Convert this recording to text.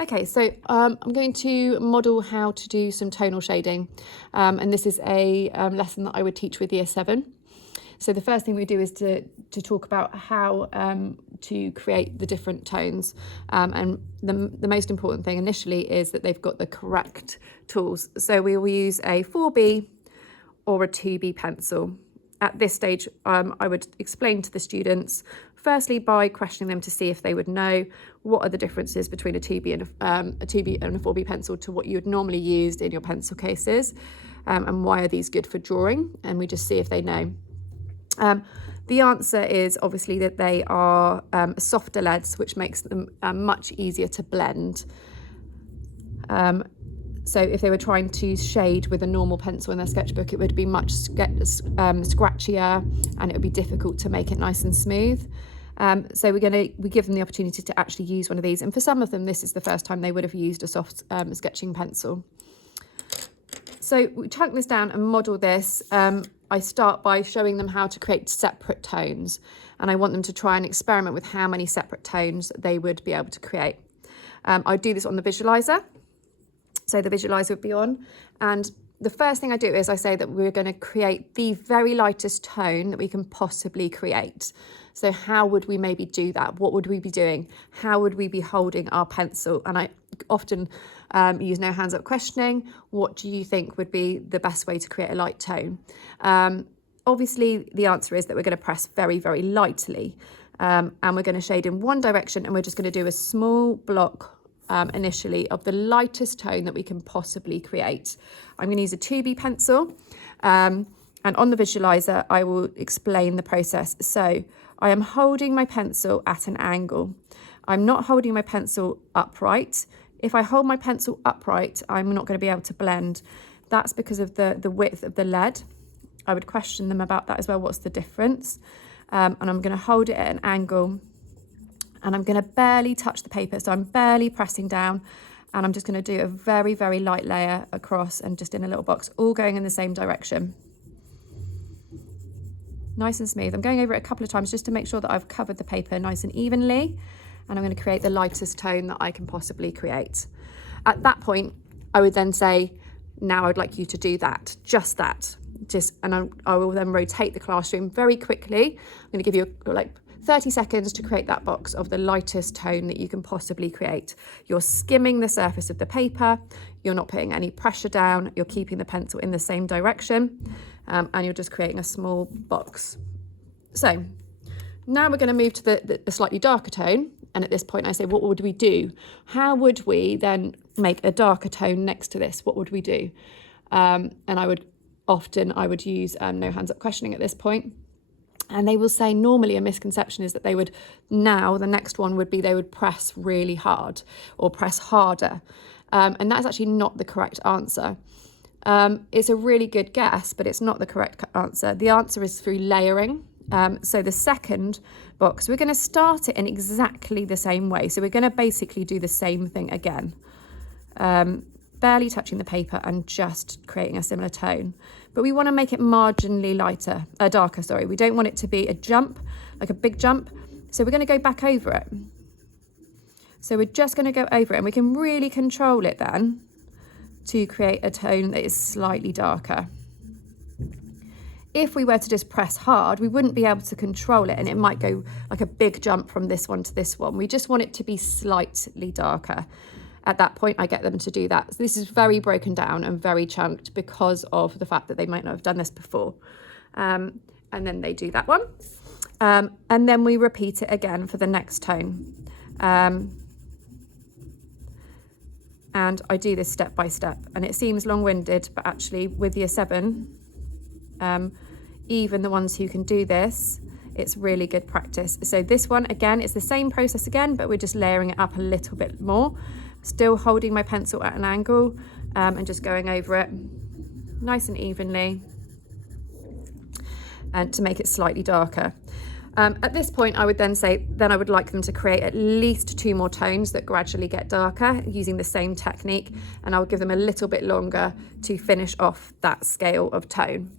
Okay, so I'm going to model how to do some tonal shading, and this is a lesson that I would teach with Year 7. So the first thing we do is to talk about how to create the different tones, and the most important thing initially is that they've got the correct tools. So we will use a 4B or a 2B pencil. At this stage, I would explain to the students, firstly by questioning them to see if they would know what are the differences between a 2B and a 2B and a 4B pencil to what you would normally use in your pencil cases, and why are these good for drawing, and we just see if they know. The answer is obviously that they are softer leads, which makes them much easier to blend. So if they were trying to shade with a normal pencil in their sketchbook, it would be much scratchier, and it would be difficult to make it nice and smooth. So we give them the opportunity to actually use one of these, and for some of them this is the first time they would have used a soft sketching pencil. So we chunk this down and model this. I start by showing them how to create separate tones, and I want them to try and experiment with how many separate tones they would be able to create. I do this on the visualizer. So the visualizer would be on, and the first thing I do is I say that we're going to create the very lightest tone that we can possibly create. So how would we maybe do that? What would we be doing? How would we be holding our pencil? And I often use no hands up questioning. What do you think would be the best way to create a light tone? Obviously the answer is that we're going to press very, very lightly, and we're going to shade in one direction, and we're just going to do a small block initially of the lightest tone that we can possibly create. I'm going to use a 2B pencil, and on the visualizer I will explain the process. So I am holding my pencil at an angle. I'm not holding my pencil upright. If I hold my pencil upright, I'm not going to be able to blend. That's because of the width of the lead. I would question them about that as well. What's the difference? And I'm going to hold it at an angle, and I'm going to barely touch the paper. So I'm barely pressing down, and I'm just going to do a very, very light layer across and just in a little box, all going in the same direction. Nice and smooth. I'm going over it a couple of times just to make sure that I've covered the paper nice and evenly, and I'm going to create the lightest tone that I can possibly create. At that point, I would then say, now I'd like you to do that, just that. And I will then rotate the classroom very quickly. I'm going to give you like 30 seconds to create that box of the lightest tone that you can possibly create. You're skimming the surface of the paper, you're not putting any pressure down, you're keeping the pencil in the same direction, and you're just creating a small box. So now we're going to move to the slightly darker tone, and at this point I say, what would we do? How would we then make a darker tone next to this? What would we do? And I would use no hands up questioning at this point. And they will say normally a misconception is that they would the next one would be they would press really hard or press harder. And that's actually not the correct answer. It's a really good guess, but it's not the correct answer. The answer is through layering. So the second box, we're going to start it in exactly the same way. So we're going to basically do the same thing again. Barely touching the paper and just creating a similar tone. But we want to make it marginally darker, sorry. We don't want it to be a jump, like a big jump. So we're going to go back over it. So we're just going to go over it, and we can really control it then to create a tone that is slightly darker. If we were to just press hard, we wouldn't be able to control it, and it might go like a big jump from this one to this one. We just want it to be slightly darker. At that point, I get them to do that. So this is very broken down and very chunked because of the fact that they might not have done this before. And then they do that one. And then we repeat it again for the next tone. And I do this step by step. And it seems long-winded, but actually with Year 7, even the ones who can do this, it's really good practice. So this one, again, is the same process again, but we're just layering it up a little bit more. Still holding my pencil at an angle, and just going over it nice and evenly, and to make it slightly darker. At this point, I would then say, I would like them to create at least 2 more tones that gradually get darker using the same technique, and I will give them a little bit longer to finish off that scale of tone.